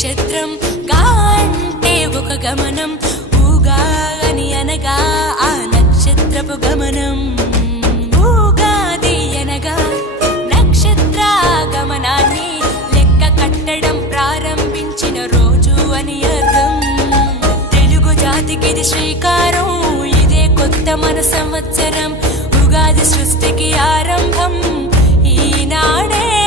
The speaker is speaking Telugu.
నక్షత్రం గా అంటే ఒక గమనం, ఊగా అని అనగా ఆ నక్షత్రపు గమనం. ఊగాది అనగా నక్షత్ర గమనాన్ని లెక్క కట్టడం ప్రారంభించిన రోజు అని అర్థం. తెలుగు జాతికిది శ్రీకారం, ఇదే కొత్త మన సంవత్సరం, ఉగాది సృష్టికి ఆరంభం ఈనాడే.